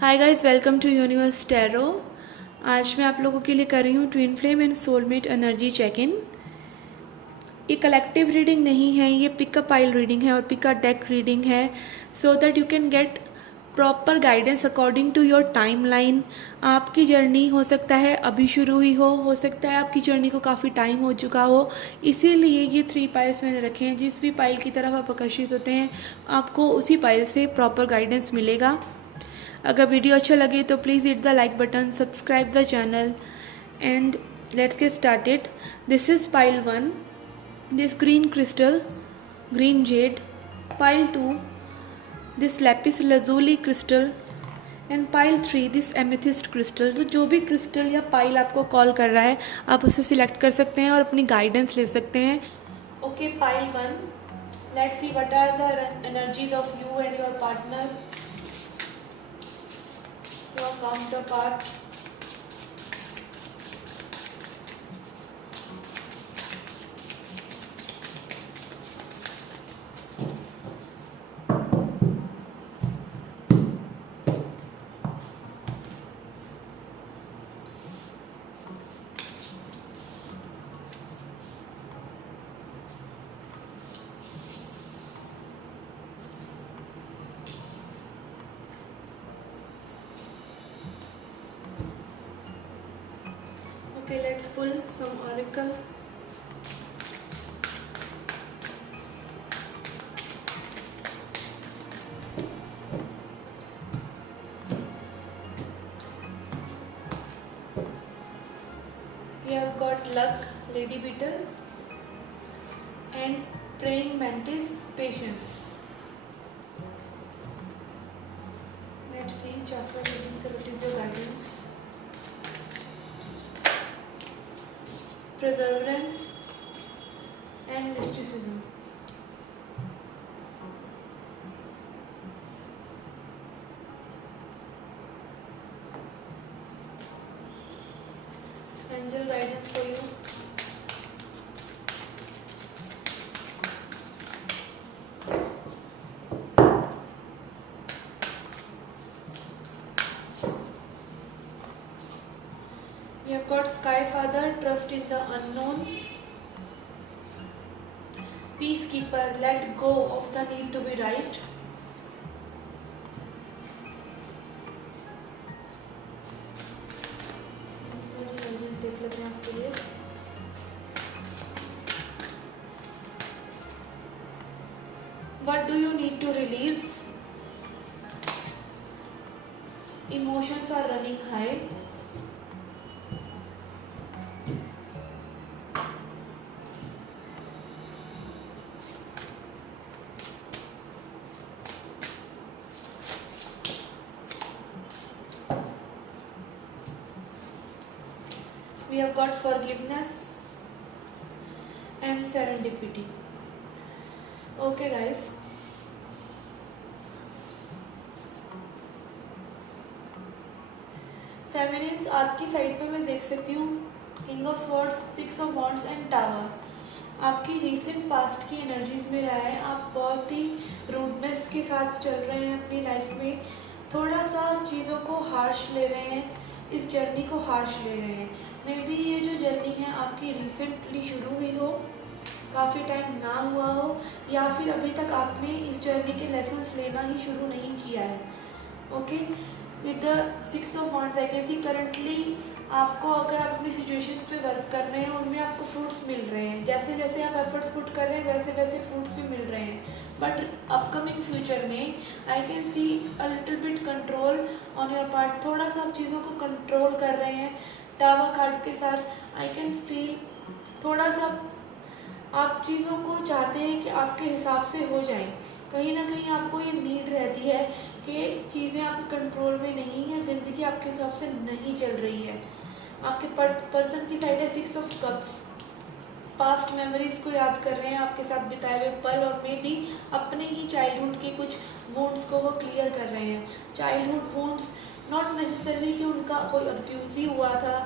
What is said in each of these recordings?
Hi guys, welcome to universe tarot. आज मैं आप लोगों के लिए कर रही हूँ twin flame and soulmate energy check in. ये कलेक्टिव रीडिंग नहीं है, ये पिक अ पाइल रीडिंग है और पिक अ डेक रीडिंग है, so that you can get proper guidance according to your timeline. आपकी जर्नी हो सकता है अभी शुरू हुई हो सकता है आपकी जर्नी को काफ़ी टाइम हो चुका हो। इसीलिए ये 3 पाइल्स मैंने रखे हैं। जिस भी पाइल की तरफ आप आकर्षित होते हैं, आपको उसी पाइल से प्रॉपर गाइडेंस मिलेगा। अगर वीडियो अच्छा लगे तो please hit the like button, subscribe the channel and let's get started. This is pile 1, this green crystal, green Z. Pile 2, this Lapis lazuli crystal and pile 3, this amethyst crystal. तो जो भी crystal या pile आपको call कर रहा है, आप उसे सिलेक्ट कर सकते हैं और अपनी गाइडेंस ले सकते हैं। Okay, pile 1, let's see what are the energies of you and your partner, your counterpart. Okay, let's pull some oracle. We have got luck, lady beetle, and praying mantis, patience. Let's see chakra reading. So what is your guidance? Perseverance and mysticism. Angel guidance for you. We have got Sky Father, trust in the unknown. Peacekeeper, let go of the need to be right. देख लेते हैं आपके लिए। What do you need to release? Emotions are running high. We have got forgiveness and serendipity. Okay guys, feminines आपकी side पे मैं देख सकती हूँ king of swords, 6 of wands and tower. आपकी रीसेंट पास्ट की एनर्जीज में रहा है। आप बहुत ही रूडनेस के साथ चल रहे हैं अपनी लाइफ में, थोड़ा सा चीज़ों को हार्श ले रहे हैं, इस जर्नी को हार्श ले रहे हैं। मे बी ये जो जर्नी है आपकी रिसेंटली शुरू हुई हो, काफ़ी टाइम ना हुआ हो, या फिर अभी तक आपने इस जर्नी के लेसन्स लेना ही शुरू नहीं किया है। Okay, with the 6 of wands I can C currently आपको, अगर आप अपनी सिचुएशंस पे वर्क कर रहे हैं, उनमें आपको फ्रूट्स मिल रहे हैं। जैसे जैसे आप एफर्ट्स पुट कर रहे हैं, वैसे वैसे फ्रूट्स भी मिल रहे हैं। बट अपकमिंग फ्यूचर में आई can C a little bit control on your part. थोड़ा सा आप चीज़ों को कंट्रोल कर रहे हैं। टावर कार्ड के साथ आई कैन फील थोड़ा सा आप चीज़ों को चाहते हैं कि आपके हिसाब से हो जाए। कहीं ना कहीं आपको ये नीड रहती है कि चीज़ें आपके कंट्रोल में नहीं है, ज़िंदगी आपके हिसाब से नहीं चल रही है। आपके पर्सन की साइड है 6 ऑफ कप्स। पास्ट मेमोरीज को याद कर रहे हैं, आपके साथ बिताए हुए पल, और मे बी अपने ही चाइल्डहुड के कुछ वुंड्स को वो क्लियर कर रहे हैं। चाइल्डहुड वुंड्स नॉट नेसेसरली कि उनका कोई अब्यूज़ ही हुआ था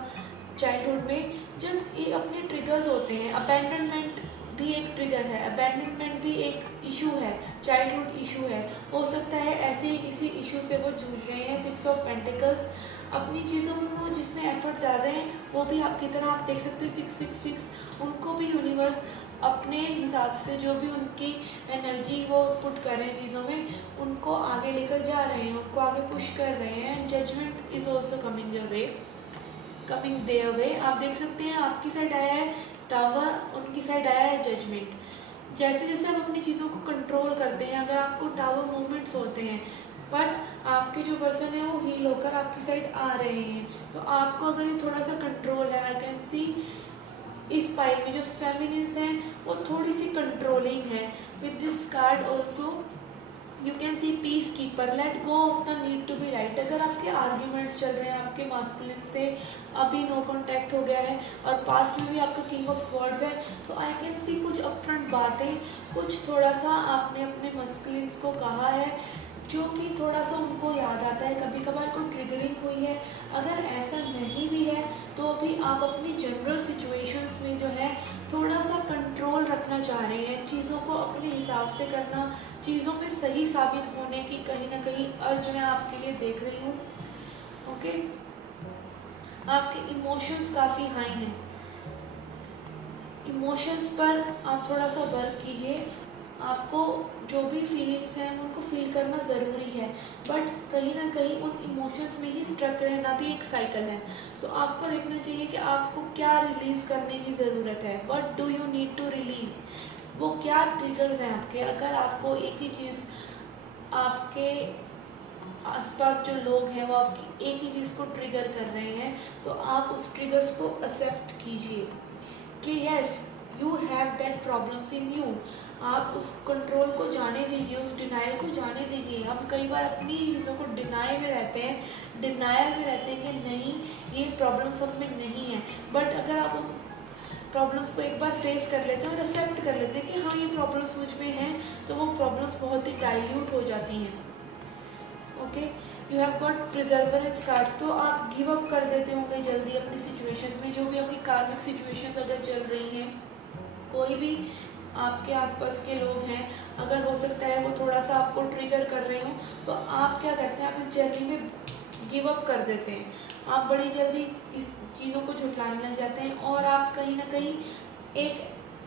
चाइल्डहुड में। जब ये अपने ट्रिगर्स होते हैं, अबैंडनमेंट भी एक ट्रिगर है, अबैंडनमेंट भी एक इशू है, चाइल्डहुड इशू है। हो सकता है ऐसे ही किसी इशू से वो जूझ रहे हैं। 6 ऑफ पेंटिकल्स, अपनी चीज़ों में वो जिसमें एफर्ट डाल रहे हैं वो भी आपकी तरह आप देख सकते हैं 666, उनको भी यूनिवर्स अपने हिसाब से जो भी उनकी एनर्जी वो पुट कर रहे हैं चीज़ों में, उनको आगे लेकर जा रहे हैं, उनको आगे पुश कर रहे हैं। Judgement is also coming your way, coming their way. आप देख सकते हैं आपकी साइड आया है टावर, उनकी साइड आया है जजमेंट। जैसे जैसे आप अपनी चीज़ों को कंट्रोल करते हैं, अगर आपको टावर मूवमेंट्स होते हैं बट आपके जो पर्सन है वो हील होकर आपकी साइड आ रहे हैं, तो आपको अगर ये थोड़ा सा कंट्रोल है, आई कैन सी इस पाइल में जो फेमिनिन्स हैं वो थोड़ी सी कंट्रोलिंग है। With this card also you can see peacekeeper, let go of the need to be right. अगर आपके आर्ग्यूमेंट्स चल रहे हैं आपके मास्कुलिन से, अभी नो कॉन्टैक्ट हो गया है और पास्ट में भी आपका किंग ऑफ स्वॉर्ड्स है, तो आई कैन सी कुछ अपफ्रंट बातें, कुछ थोड़ा सा आपने अपने मास्कुलिन्स को कहा है जो कि थोड़ा सा उनको याद आता है, कभी कभार को ट्रिगरिंग हुई है। अगर ऐसा नहीं भी है तो भी आप अपनी जनरल सिचुएशंस में जो है थोड़ा सा कंट्रोल रखना चाह रहे हैं, चीज़ों को अपने हिसाब से करना, चीज़ों में सही साबित होने की कहीं ना कहीं अर्ज मैं आपके लिए देख रही हूँ। ओके, आपके इमोशंस काफ़ी हाई हैं, इमोशंस पर आप थोड़ा सा वर्क कीजिए। आपको जो भी फीलिंग्स हैं उनको फील करना ज़रूरी है, बट कहीं ना कहीं उन इमोशंस में ही स्ट्रक रहना भी एक साइकिल है। तो आपको देखना चाहिए कि आपको क्या रिलीज़ करने की ज़रूरत है, what do you need to release, वो क्या ट्रिगर्स हैं आपके। अगर आपको एक ही चीज़, आपके आसपास जो लोग हैं वो आपकी एक ही चीज़ को ट्रिगर कर रहे हैं, तो आप उस ट्रिगर्स को एक्सेप्ट कीजिए कि yes you have that problems in you. आप उस कंट्रोल को जाने दीजिए, उस डिनाइल को जाने दीजिए। हम कई बार अपनी चीज़ों को डिनाई में रहते हैं, डिनायल में रहते हैं कि नहीं ये प्रॉब्लम्स हम में नहीं है, बट अगर आप उन प्रॉब्लम्स को एक बार फेस कर लेते हैं और एक्सेप्ट कर लेते हैं कि हाँ ये प्रॉब्लम्स मुझ में हैं, तो वो प्रॉब्लम्स बहुत ही डाइल्यूट हो जाती हैं। Okay, you have got प्रिजर्वेंस card, तो आप गिव अप कर देते होंगे जल्दी अपनी सिचुएशंस में, जो भी आपकी कार्मिक सिचुएशंस अगर चल रही हैं। कोई भी आपके आसपास के लोग हैं, अगर हो सकता है वो थोड़ा सा आपको ट्रिगर कर रहे हो, तो आप क्या करते हैं, आप इस जर्नी में गिव अप कर देते हैं। आप बड़ी जल्दी इस चीज़ों को झुठलाने लग जाते हैं और आप कहीं ना कहीं एक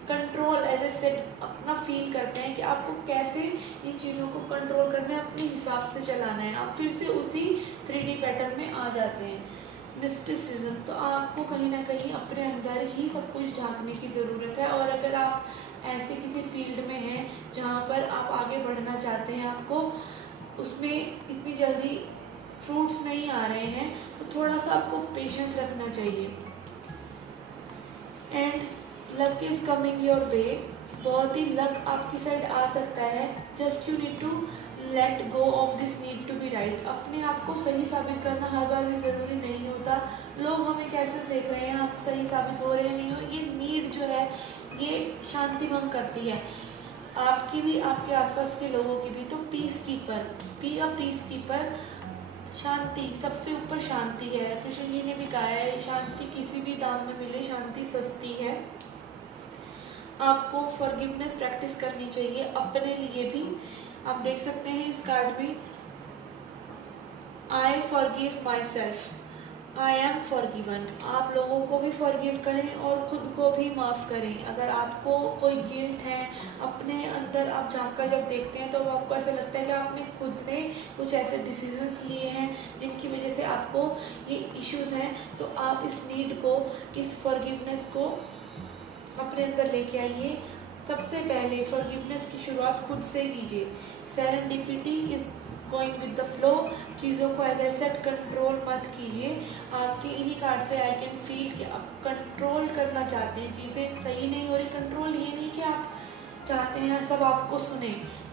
कंट्रोल एज ए सेट अपना फील करते हैं कि आपको कैसे इन चीज़ों को कंट्रोल करना है, अपने हिसाब से चलाना है। आप फिर से उसी 3D पैटर्न में आ जाते हैं, मिस्टिसिज्म। तो आपको कहीं ना कहीं अपने अंदर ही सब कुछ झांकने की ज़रूरत है। और अगर आप ऐसे किसी फील्ड में हैं जहाँ पर आप आगे बढ़ना चाहते हैं, आपको उसमें इतनी जल्दी फ्रूट्स नहीं आ रहे हैं, तो थोड़ा सा आपको पेशेंस रखना चाहिए। And luck is coming your way, बहुत ही लक आपकी साइड आ सकता है। Just you need to let go of this need to be right. अपने आप को सही साबित करना हर बार भी ज़रूरी नहीं होता। लोग हमें कैसे देख रहे हैं, आप सही साबित हो रहे हैं नहीं हो, ये नीड जो है ये शांति भंग करती है आपकी भी, आपके आसपास के लोगों की भी। तो peace keeper, be a peace keeper. शांति सबसे ऊपर शांति है। कृष्ण जी ने भी कहा है शांति किसी भी दाम में मिले, शांति सस्ती है। आपको फॉरगिवनेस प्रैक्टिस करनी चाहिए अपने लिए भी। आप देख सकते हैं इस कार्ड में, I forgive my self, I am forgiven. आप लोगों को भी फॉरगिव करें और ख़ुद को भी माफ़ करें। अगर आपको कोई गिल्ट है अपने अंदर, आप झांक कर जब देखते हैं तो आपको ऐसा लगता है कि आपने खुद ने कुछ ऐसे डिसीजंस लिए हैं जिनकी वजह से आपको ये इश्यूज़ हैं, तो आप इस नीड को, इस फॉरगिवनेस को अपने अंदर लेके आइए। सबसे पहले फॉरगिवनेस की शुरुआत खुद से कीजिए। Serendipity is going with the flow. चीज़ों को एज ए सेट कंट्रोल मत कीजिए। आपके इन्हीं कार्ड से आई कैन फील कि आप कंट्रोल करना चाहते हैं, चीज़ें सही नहीं हो रही। कंट्रोल ये नहीं कि आप चाहते हैं सब आपको सुने,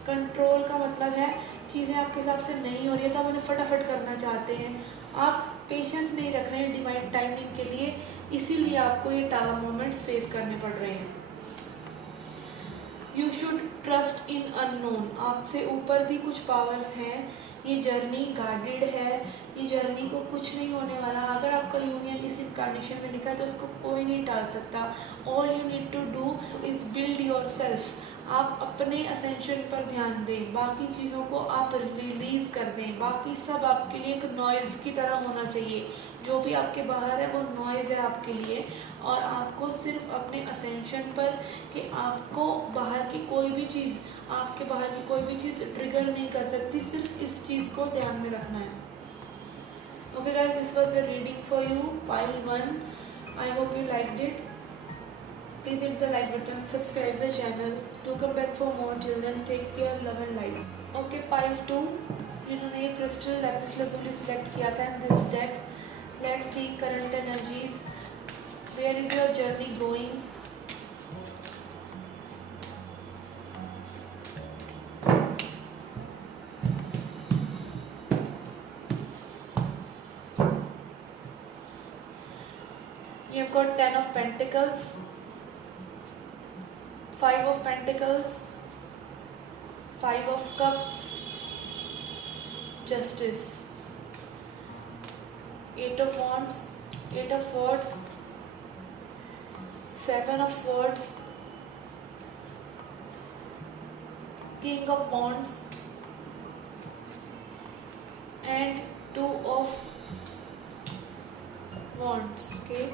कंट्रोल का मतलब है चीज़ें आपके हिसाब से नहीं हो रही है तो आप उन्हें फटाफट करना चाहते हैं। आप पेशेंस नहीं रख रहे हैं डिवाइन टाइमिंग के लिए, इसीलिए आपको ये टावर मोमेंट्स फेस करने पड़ रहे हैं। You should trust in unknown. आपसे ऊपर भी कुछ पावर्स हैं, ये जर्नी गाइडेड है, ये जर्नी को कुछ नहीं होने वाला। अगर आपका यूनियन इस इनकारनेशन में लिखा है तो उसको कोई नहीं टाल सकता। All you need to do is build yourself. आप अपने असेंशन पर ध्यान दें, बाकी चीज़ों को आप रिलीज़ कर दें। बाकी सब आपके लिए एक नॉइज़ की तरह होना चाहिए। जो भी आपके बाहर है वो नॉइज़ है आपके लिए, और आपको सिर्फ अपने असेंशन पर कि आपको बाहर की कोई भी चीज़, आपके बाहर की कोई भी चीज़ ट्रिगर नहीं कर सकती। सिर्फ इस चीज़ को ध्यान में रखना है। Okay guys, this was the reading for you, pile 1. I hope you liked it. Please hit the like button, subscribe the channel. Do come back for more. Till then, take care, love and light. Okay, pile 2. इन्होंने ये crystal Lapis lazuli select किया था in this deck. Let's see current energies. Where is your journey going? You've got 10 of Pentacles, 5 of Pentacles, 5 of Cups, Justice, 8 of Wands, 8 of Swords, 7 of Swords, King of Wands, and 2 of Wands. Okay,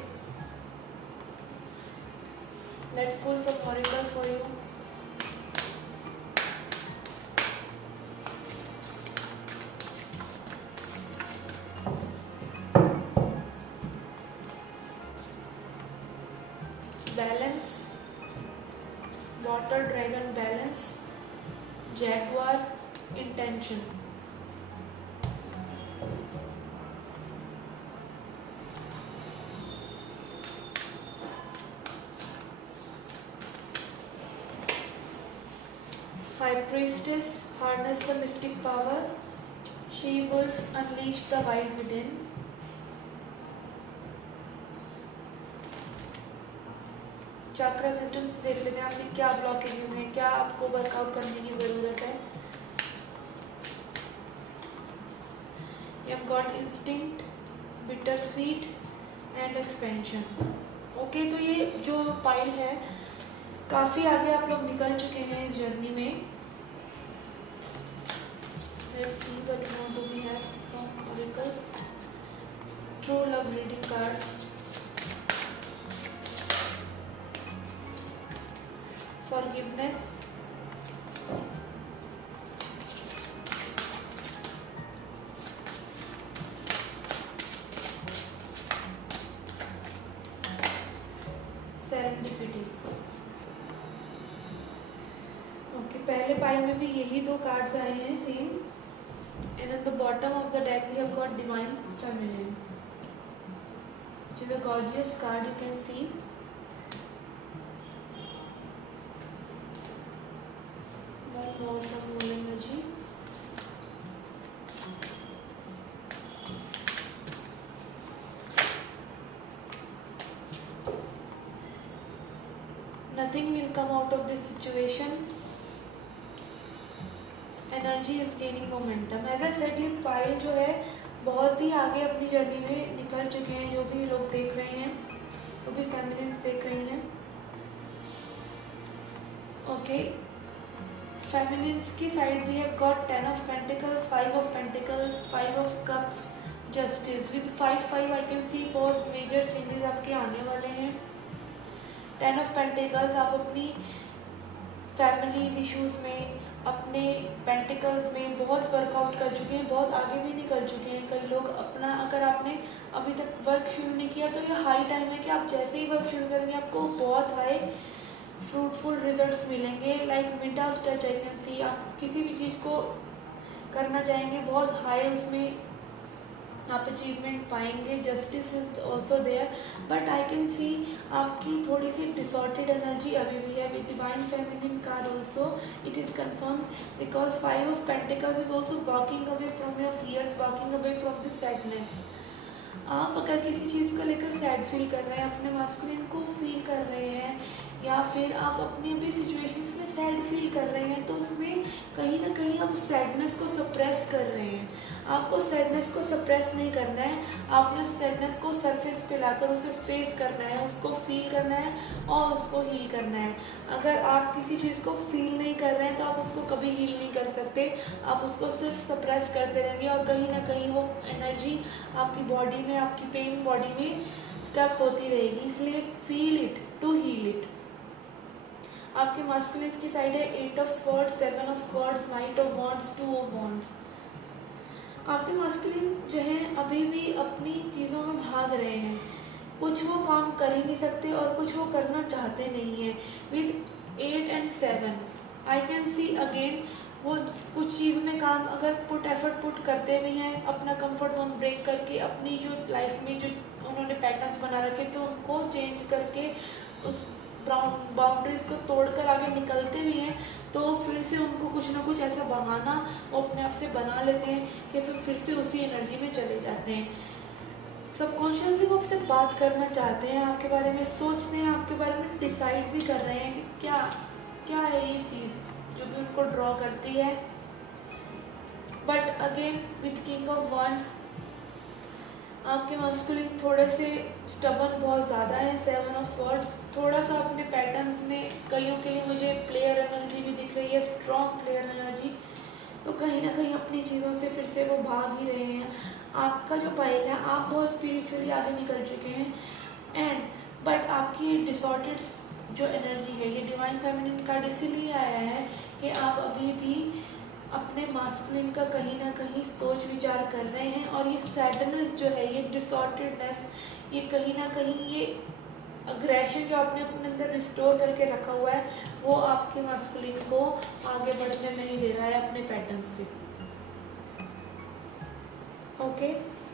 let's pull some oracle for you. Balance, water dragon balance, jaguar, intention. High priestess, harness the mystic power. She wolf, unleash the wild within. चक्र wisdom से देख लेते हैं आपने क्या blockages हैं, क्या आपको वर्कआउट करने की ज़रूरत है. You have got instinct, bittersweet and expansion. Okay, तो ये जो पाइल है काफ़ी आगे आप लोग निकल चुके हैं इस जर्नी में. Let's see what more do we have from oracles. True love reading cards. Forgiveness, serendipity. Okay, पहले पाइल में भी यही दो कार्ड्स आए हैं same. And at the bottom of the deck we have got divine feminine, which is a gorgeous card. You can see more from moon energy. Nothing will come out of this situation. Energy is gaining momentum. As I said, ये pile जो है बहुत ही आगे अपनी journey में निकल चुके हैं. जो भी लोग देख रहे हैं, वो भी फेमिनिन्स देख रही हैं. ओके, फेमिनिन्स की side we have got 10 of pentacles, 5 of pentacles, 5 of cups, justice. With 5 I can see बहुत मेजर चेंजेस आपके आने वाले हैं. 10 ऑफ पेंटिकल्स, आप अपनी फैमिलीज इश्यूज में, अपने पेंटिकल्स में बहुत वर्कआउट कर चुके हैं, बहुत आगे भी निकल चुके हैं. कई लोग अपना, अगर आपने अभी तक वर्क शुरू नहीं किया तो ये हाई टाइम है कि आप जैसे ही वर्क शुरू करेंगे आपको बहुत हाई फ्रूटफुल रिजल्ट्स मिलेंगे. Like Midas touch I can सी. आप किसी भी चीज़ को करना चाहेंगे बहुत हाई उसमें आप अचीवमेंट पाएंगे. Justice is also there, but I can see आपकी थोड़ी सी डिसऑर्डेड एनर्जी अभी भी है. With divine feminine card also it is confirm, because 5 of pentacles is also walking away from your fears, walking away from the sadness. आप अगर किसी चीज़ को लेकर सैड फील कर रहे हैं, अपने मास्कुलिन को फील कर रहे हैं, या फिर आप अपनी अपनी सिचुएशंस में सैड फील कर रहे हैं, तो उसमें कहीं ना कहीं आप सैडनेस को सप्रेस कर रहे हैं। आपको सैडनेस को सप्रेस नहीं करना है, आपने सैडनेस को सरफेस पे लाकर उसे फेस करना है, उसको फील करना है और उसको हील करना है। अगर आप किसी चीज़ को फील नहीं कर रहे हैं तो आप उसको कभी हील नहीं कर सकते। आप उसको सिर्फ सप्रेस करते रहेंगे और कहीं ना कहीं वो एनर्जी आपकी बॉडी में, आपकी पेन बॉडी में स्टक होती रहेगी। इसलिए feel it to heal it. आपके मास्कुलिन की साइड है 8 of swords, 7 of swords, knight of wands, 2 of wands. आपके मास्कुलिन जो है अभी भी अपनी चीज़ों में भाग रहे हैं। कुछ वो काम कर ही नहीं सकते और कुछ वो करना चाहते नहीं हैं। With 8 and 7 I can see again वो कुछ चीज़ में काम अगर एफर्ट पुट करते भी हैं, अपना कंफर्ट जोन ब्रेक करके अपनी जो लाइफ में जो उन्होंने पैटर्न्स बना रखे तो उनको चेंज करके उस बाउंड्रीज को तोड़कर आगे निकलते भी हैं, तो फिर से उनको कुछ ना कुछ ऐसा बहाना वो अपने आप से बना लेते हैं कि फिर से उसी एनर्जी में चले जाते हैं। सबकॉन्शियसली वो आपसे बात करना चाहते हैं, आपके बारे में सोच रहे हैं, आपके बारे में डिसाइड भी कर रहे हैं कि क्या क्या है ये चीज़ जो भी उनको ड्रॉ करती है। But again with king of wands आपके मास्कुलिन थोड़े से स्टबन बहुत ज़्यादा है। 7 ऑफ स्वॉर्ड्स थोड़ा सा अपने पैटर्न्स में, कईयों के लिए मुझे प्लेयर एनर्जी भी दिख रही है, स्ट्रॉन्ग प्लेयर एनर्जी, तो कहीं ना कहीं अपनी चीज़ों से फिर से वो भाग ही रहे हैं। आपका जो पाइल है, आप बहुत स्पिरिचुअली आगे निकल चुके हैं एंड बट आपकी ये डिसऑर्डेड जो एनर्जी है, ये डिवाइन फेमिनिन कार्ड इसीलिए आया है कि आप अभी भी अपने मास्कुलिन का कहीं ना कहीं सोच विचार कर रहे हैं और ये सैडनेस जो है, ये डिसऑर्डेडनेस, ये कहीं ना कहीं ये अग्रेशन जो आपने अपने अंदर रिस्टोर करके रखा हुआ है, वो आपके मास्कुलिन को आगे बढ़ने नहीं दे रहा है अपने पैटर्न से। Okay,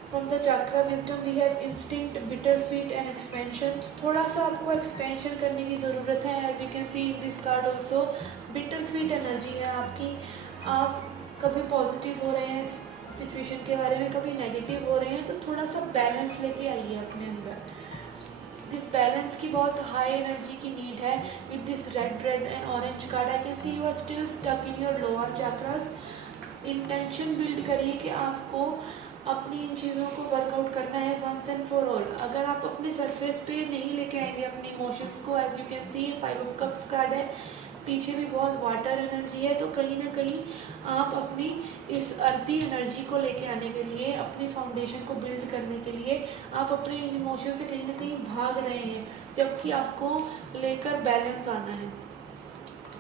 from the chakra wisdom we have instinct, bittersweet and expansion. थोड़ा सा आपको एक्सपेंशन करने की ज़रूरत है। As you can see in this card also bittersweet energy है आपकी। आप कभी पॉजिटिव हो रहे हैं सिचुएशन के बारे में, कभी नेगेटिव हो रहे हैं, तो थोड़ा सा बैलेंस लेके आइए अपने अंदर। दिस बैलेंस की बहुत हाई एनर्जी की नीड है। With this red and orange card I can see you are still stuck in your lower chakras. Intention build करिए कि आपको अपनी इन चीज़ों को वर्कआउट करना है वंस एंड फॉर ऑल। अगर आप अपने सरफेस पे नहीं लेके आएंगे अपने इमोशंस को, as you can see 5 of cups card है, पीछे भी बहुत वाटर एनर्जी है, तो कहीं ना कहीं आप अपनी इस अर्दी एनर्जी को लेके आने के लिए, अपनी फाउंडेशन को बिल्ड करने के लिए आप अपने इमोशन से कहीं ना कहीं भाग रहे हैं, जबकि आपको लेकर बैलेंस आना है।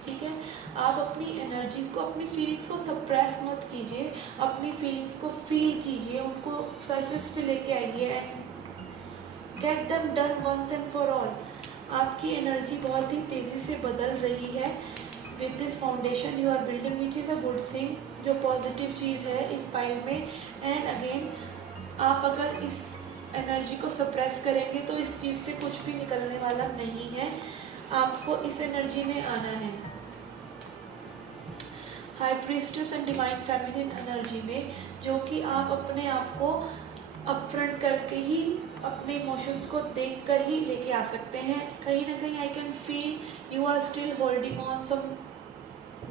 ठीक है, आप अपनी एनर्जीज को, अपनी फीलिंग्स को सप्रेस मत कीजिए, अपनी फीलिंग्स को फील कीजिए, उनको सरफेस पे लेके आइए and get them done once and for all. आपकी एनर्जी बहुत ही तेज़ी से बदल रही है। With this foundation you are building which is a good thing, जो पॉजिटिव चीज़ है इस पाइल में। एंड अगेन आप अगर इस एनर्जी को सप्रेस करेंगे तो इस चीज़ से कुछ भी निकलने वाला नहीं है। आपको इस एनर्जी में आना है, high priestess and divine feminine energy में, जो कि आप अपने आप को अपफ्रंट करके ही अपने इमोशंस को देखकर ही लेके आ सकते हैं। कहीं ना कहीं I can feel you are still holding on some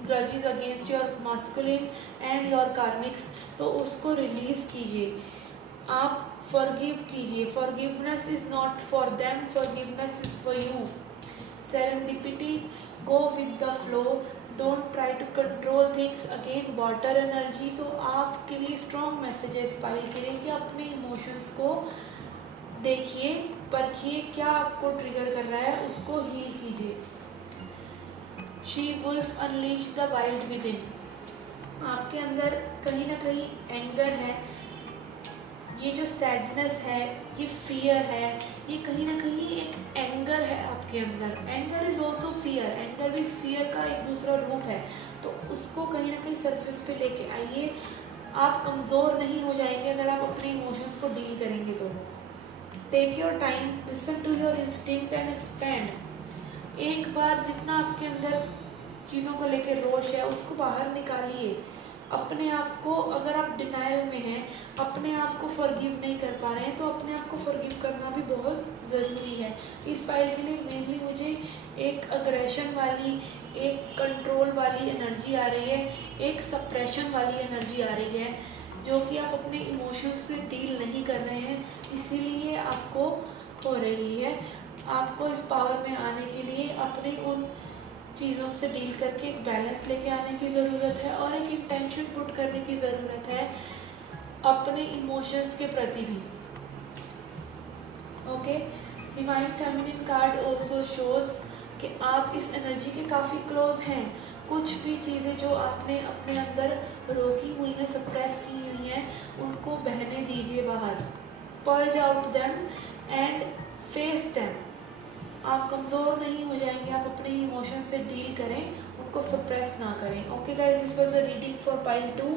grudges against your masculine and your karmics, तो उसको रिलीज कीजिए, आप फॉरगिव कीजिए। Forgiveness is not for them, forgiveness is for you. Serendipity, go with the flow, don't try to control things. Again water energy, तो आपके लिए strong message है इस पाइल के लिए कि अपने इमोशंस को देखिए, परखिए, क्या आपको ट्रिगर कर रहा है, उसको हील कीजिए। She wolf unleash the wild within, आपके अंदर कहीं ना कहीं एंगर है, ये जो सैडनेस है, ये फियर है, ये कहीं ना कहीं एक एंगर है आपके अंदर। Anger is also fear, anger भी फियर का एक दूसरा रूप है, तो उसको कहीं ना कहीं सरफेस पे लेके आइए। आप कमज़ोर नहीं हो जाएंगे अगर आप अपने इमोशंस को डील करेंगे तो। Take your time, listen to your instinct and expand. एक बार जितना आपके अंदर चीज़ों को लेकर रोष है उसको बाहर निकालिए, अपने आप को, अगर आप डिनायल में हैं, अपने आप को फॉरगिव नहीं कर पा रहे हैं, तो अपने आप को फॉरगिव करना भी बहुत ज़रूरी है। इस पाइल के लिए मेनली मुझे एक अग्रेशन वाली, एक कंट्रोल वाली एनर्जी आ रही है, एक सप्रेशन वाली एनर्जी आ रही है, जो कि आप अपने इमोशंस से डील नहीं कर रहे हैं, इसीलिए आपको हो रही है। आपको इस पावर में आने के लिए अपने उन चीज़ों से डील करके एक बैलेंस लेके आने की ज़रूरत है और एक इंटेंशन पुट करने की ज़रूरत है अपने इमोशंस के प्रति भी। Okay, divine feminine card also shows कि आप इस एनर्जी के काफ़ी क्लोज हैं। कुछ भी चीज़ें जो आपने अपने अंदर रोकी हुई हैं, सप्रेस की हुई हैं, उनको बहने दीजिए बाहर। Purge out them and face them. आप कमज़ोर नहीं हो जाएंगे, आप अपने इमोशन से डील करें, उनको सप्रेस ना करें। Okay guys, this was a reading for pile 2.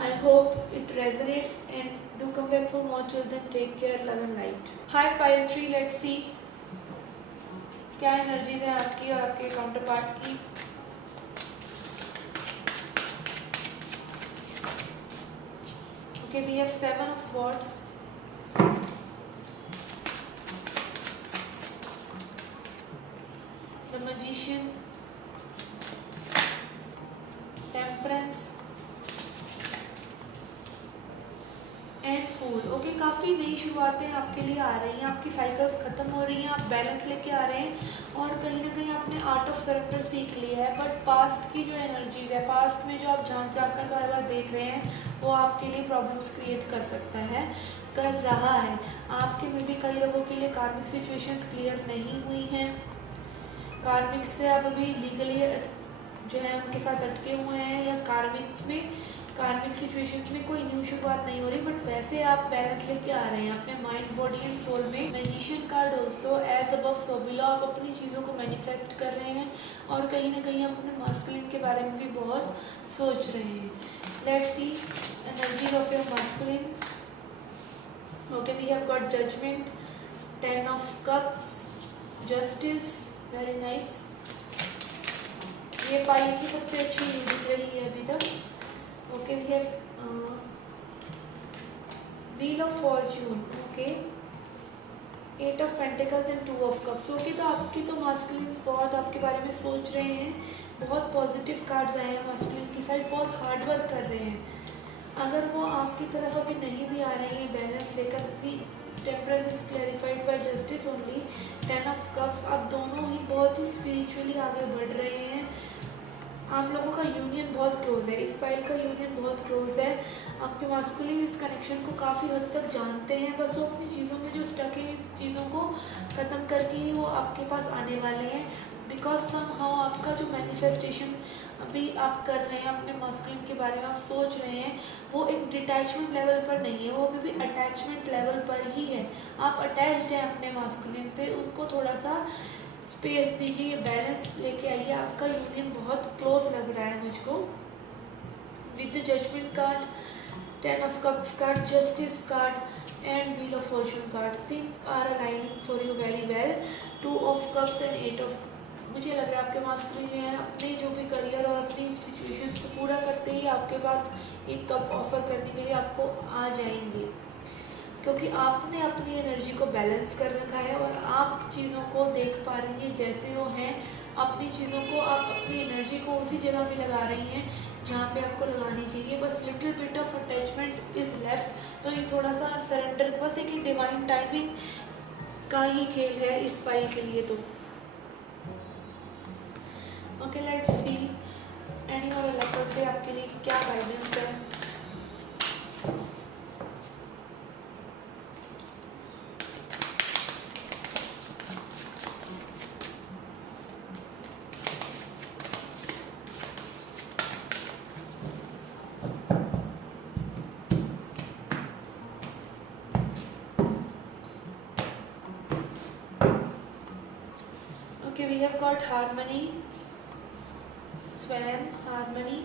I hope it resonates and do come back for more. Till then, take care, love and light. Hi pile 3, let's see क्या energies है आपकी और आपके counter part की। Okay, we have 7 of swords. The magician, temperance and fool. Okay, काफ़ी नई शुरुआतें आपके लिए आ रही हैं, आपकी साइकिल्स ख़त्म हो रही हैं, आप बैलेंस लेके आ रहे हैं और कहीं ना कहीं आपने आर्ट ऑफ सरेंडर सीख लिया है। बट पास्ट की जो एनर्जी है, पास्ट में जो आप झांक झांक कर बार बार देख रहे हैं, वो आपके लिए प्रॉब्लम्स क्रिएट कर सकता है, कर रहा है। आपके में भी कई लोगों के लिए कार्मिक सिचुएशंस क्लियर नहीं हुई हैं, कार्मिक से आप अभी लीगली जो है उनके साथ अटके हुए हैं, या कार्मिक सिचुएशंस में कोई न्यू शुरुआत नहीं हो रही, बट वैसे आप बैलेंस लेके आ रहे हैं अपने माइंड, बॉडी एंड सोल में। Magician card also, as above so below. आप अपनी चीज़ों को मैनिफेस्ट कर रहे हैं और कहीं ना कहीं आप अपने मास्कुलिन के बारे में भी बहुत सोच रहे हैं। Let's see energy of your masculine. Okay, we have got judgement, 10 of cups, justice, very nice. ये पाइल की सबसे अच्छी रीडिंग रही है अभी तक। Okay, we have wheel of fortune. Okay, 8 of pentacles and 2 of cups. Okay, तो आपकी तो मास्कुलिन्स बहुत आपके बारे में सोच रहे हैं, बहुत पॉजिटिव कार्ड्स आए हैं मास्कुलिन की साइड, बहुत हार्ड वर्क कर रहे हैं। अगर वो आपकी तरफ अभी नहीं भी आ रही हैं बैलेंस लेकर, temperance is clarified bye justice only, 10 of cups. आप दोनों ही बहुत ही स्पिरिचुअली आगे बढ़ रहे हैं, आप लोगों का यूनियन बहुत क्लोज है, इस पाइल का यूनियन बहुत क्लोज है। आपके मास्कुलिन इस कनेक्शन को काफ़ी हद तक जानते हैं, बस वो अपनी चीज़ों में जो स्टक है, इस चीज़ों को ख़त्म करके ही वो आपके पास आने वाले हैं। बिकॉज समहाउ आपका जो मैनिफेस्टेशन अभी आप कर रहे हैं अपने मास्कुलिन के बारे में, आप सोच रहे हैं, वो एक डिटैचमेंट लेवल पर नहीं है, वो अभी भी अटैचमेंट लेवल पर ही है। आप अटैच्ड हैं अपने मास्कुलिन से, उनको थोड़ा सा स्पेस दीजिए, बैलेंस लेके आइए। आपका यूनियन बहुत क्लोज लग रहा है मुझको। With the judgement card, 10 of cups card, justice card and wheel of fortune card, things are aligning for you very well. 2 of cups and 8 of, मुझे लग रहा है आपके मास्कुलिन जो है अपने जो भी करियर और अपनी सिचुएशंस को पूरा करते ही आपके पास एक कप ऑफर करने के लिए आपको आ जाएंगे, क्योंकि आपने अपनी एनर्जी को बैलेंस कर रखा है और आप चीज़ों को देख पा रही हैं जैसे वो हैं। अपनी चीज़ों को, आप अपनी एनर्जी को उसी जगह पे लगा रही हैं जहाँ पे आपको लगानी चाहिए। बस little bit of attachment is left, तो ये थोड़ा सा सरेंडर, बस एक डिवाइन टाइमिंग का ही खेल है इस पाइल के लिए। तो ओके, लेट्स सी एनी और लेटर से आपके लिए क्या गाइडेंस है। Okay, we have got harmony, swan, harmony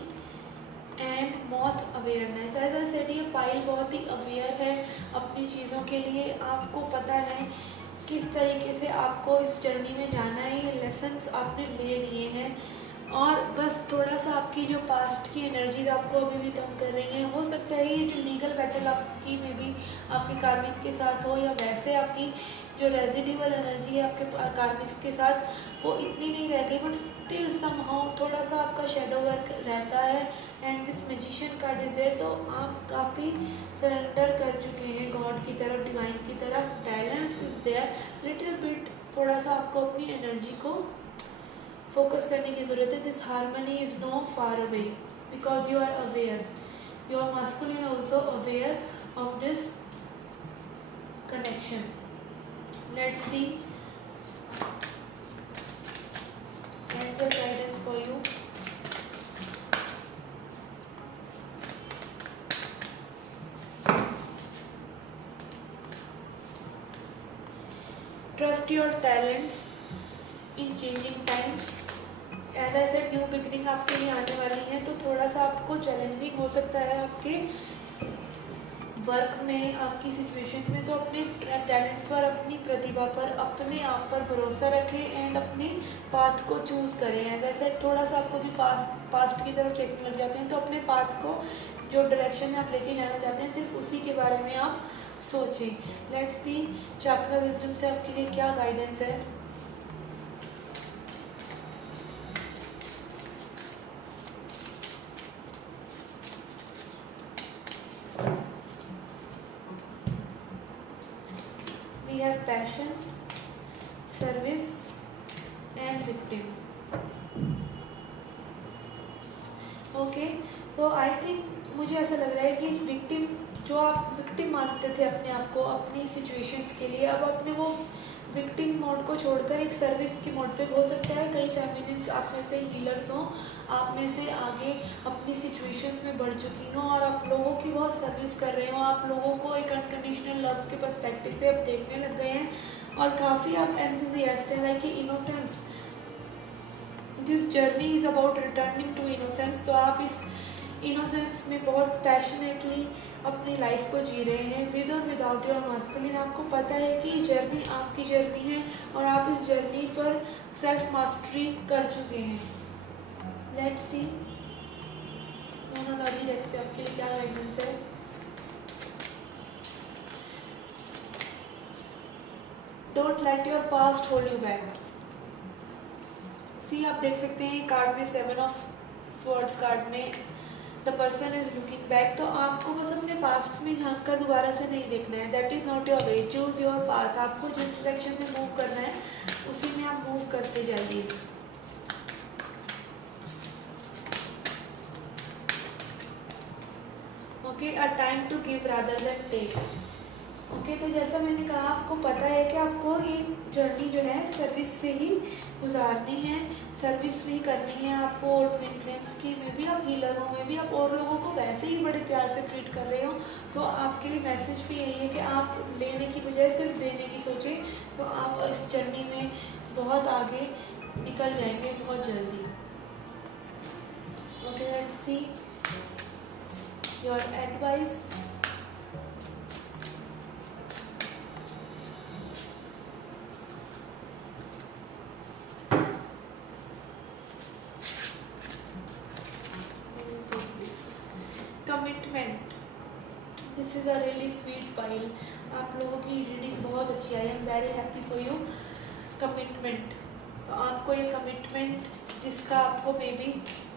and moth awareness. As I said, ये पाइल बहुत ही अवेयर है अपनी चीज़ों के लिए। आपको पता है किस तरीके से आपको इस जर्नी में जाना है, ये लेसन्स आपने ले लिए हैं। और बस थोड़ा सा आपकी जो पास्ट की एनर्जीज आपको अभी भी तंग कर रही हैं। हो सकता है ये जो लीगल बैटल आपकी में भी आपके कार्मिक के साथ हो, या वैसे आपकी जो रेजिड्यूअल एनर्जी है आपके कार्मिक्स के साथ वो इतनी नहीं रह गई, बट स्टिल समहाउ थोड़ा सा आपका शेडो वर्क रहता है। And this magician card is there, तो आप काफ़ी सरेंडर कर चुके हैं गॉड की तरफ, डिवाइन की तरफ। Balance is there little bit, थोड़ा सा आपको अपनी एनर्जी को फोकस करने की ज़रूरत है। This harmony is no far away because you are aware, your masculine also aware of this connection. Let's see angel guidance for you. Trust your talents in changing times. As I said, new beginning आपके लिए आने वाली है, तो थोड़ा सा आपको challenging हो सकता है आपके वर्क में, आपकी सिचुएशंस में। तो अपने टैलेंट्स पर, अपनी प्रतिभा पर, अपने आप पर भरोसा रखें एंड अपने पाथ को चूज़ करें। ऐसा थोड़ा सा आपको भी पास्ट की तरफ देखने लग जाते हैं, तो अपने पाथ को, जो डायरेक्शन में आप लेके जाना चाहते हैं, सिर्फ उसी के बारे में आप सोचें। लेट्स सी चक्रा विजडम से आपके लिए क्या गाइडेंस है। We have passion, service and victim. Okay, तो आई थिंक मुझे ऐसा लग रहा है कि इस विक्टिम, जो आप विक्टिम मानते थे अपने आप को अपनी सिचुएशंस के लिए, अब अपने वो विक्टिम मोड को छोड़कर एक सर्विस की मोड पे हो सकता है। कई फेमिनिन्स आप में से हीलर्स हों, आप में से आगे अपनी सिचुएशंस में बढ़ चुकी हों और आप लोगों की बहुत सर्विस कर रहे हो, आप लोगों को एक अनकंडीशनल लव के पर्सपेक्टिव से अब देखने लग गए हैं और काफ़ी आप एंथुसियास्ट हैं, like innocence. This journey is about returning to innocence. तो आप इस इनोसेंस में बहुत पैशनेटली अपनी लाइफ को जी रहे हैं, विद और विदाउट योर मास्कुलिन। आपको पता है कि ये जर्नी आपकी जर्नी है और आप इस जर्नी पर सेल्फ मास्टरी कर चुके हैं। लेट्स सी मोनोलॉजी डेक से आपके लिए क्या गाइडेंस है। Don't let your past hold you back. See आप देख सकते हैं कार्ड में 7 ऑफ स्वॉर्ड्स कार्ड में the person is looking back. तो आपको बस अपने पास्ट में झांक कर दोबारा से नहीं देखना है। That is not your way, choose your path. आपको जिस डायरेक्शन में मूव करना है उसी में आप मूव करते जाइए। Okay, a time to give rather than take. Okay, तो जैसा मैंने कहा, आपको पता है कि आपको ये जर्नी जो है सर्विस से ही गुजारनी है, सर्विस भी करनी है आपको। और ट्विन फ्लेम्स की में भी आप हीलरों में भी आप और लोगों को वैसे ही बड़े प्यार से ट्रीट कर रहे हो। तो आपके लिए मैसेज भी यही है कि आप लेने की बजाय सिर्फ देने की सोचें, तो आप इस जर्नी में बहुत आगे निकल जाएंगे बहुत जल्दी। Okay, let's see your advice. Commitment, this is a really sweet pile. आप लोगों की रीडिंग बहुत अच्छी आई, I am very happy for you. Commitment, तो आपको ये कमिटमेंट जिसका आपको मे बी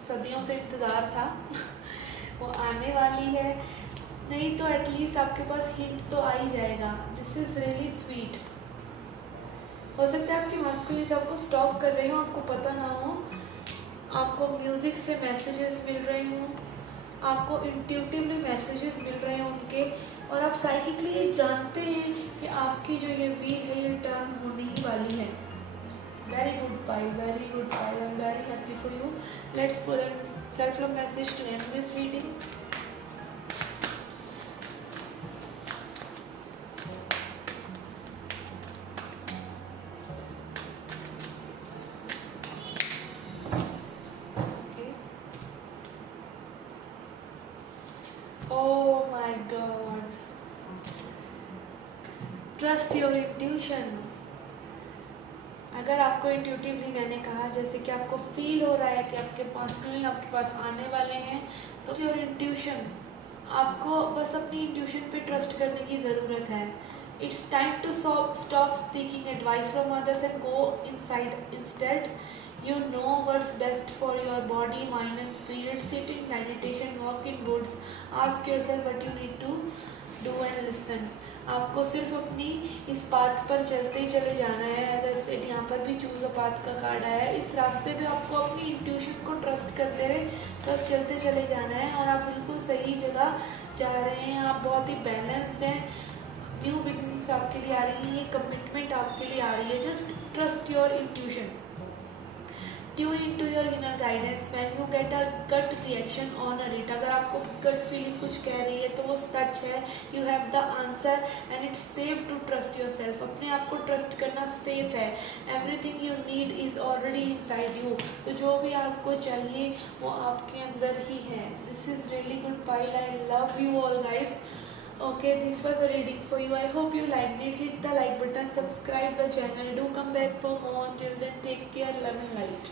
सदियों से इंतज़ार था वो आने वाली है। नहीं तो एटलीस्ट आपके पास हिंट तो आ ही जाएगा। This is really sweet. हो सकता है आपकी मास्कुलिन आपको स्टॉप कर रहे हो, आपको पता ना हो। आपको म्यूज़िक से मैसेजेस मिल रहे हों, आपको इंट्यूटिवली मैसेजेस मिल रहे हैं उनके, और आप साइकिकली ये जानते हैं कि आपकी जो ये व्हील है ये टर्न होने ही वाली है। Very good pile, very good pile, I am very happy for you. Let's pull in self love message to end this reading. Oh my God. Trust your intuition. अगर आपको इंट्यूटिवली मैंने कहा जैसे कि आपको फील हो रहा है कि आपके मास्कुलिन आपके पास आने वाले हैं, तो योर इंट्यूशन, आपको बस अपनी इंट्यूशन पे ट्रस्ट करने की ज़रूरत है. It's time to stop seeking advice from others and go inside instead. You know what's best for your body, mind and spirit. Sit in meditation, walk in woods, ask yourself what you need to do and listen. आपको सिर्फ अपनी इस path पर चलते ही चले जाना है. जैसे यहाँ पर भी चूज अ पाथ का कार्ड आया है. इस रास्ते पे आपको अपनी इंट्यूशन को ट्रस्ट करते हुए बस चलते चले जाना है और आप बिल्कुल सही जगह जा रहे हैं. आप बहुत ही बैलेंस्ड हैं. न्यू बिगनिंग्स आपके लिए आ रही है, कमिटमेंट आपके लिए आ रही है. Just trust your intuition. Tune in to your inner guidance. When you get a gut reaction honour it. अगर आपको गट फीलिंग कुछ कह रही है तो वो सच है. You have the answer and it's safe to trust yourself. अपने आप को ट्रस्ट करना सेफ है. Everything you need is already inside you. तो जो भी आपको चाहिए वो आपके अंदर ही है. This is really good pile. I love you all guys. Okay, this was a reading for you. I hope you liked it. Hit the like button, subscribe the channel, do come back for more. Till then, take care, love and light.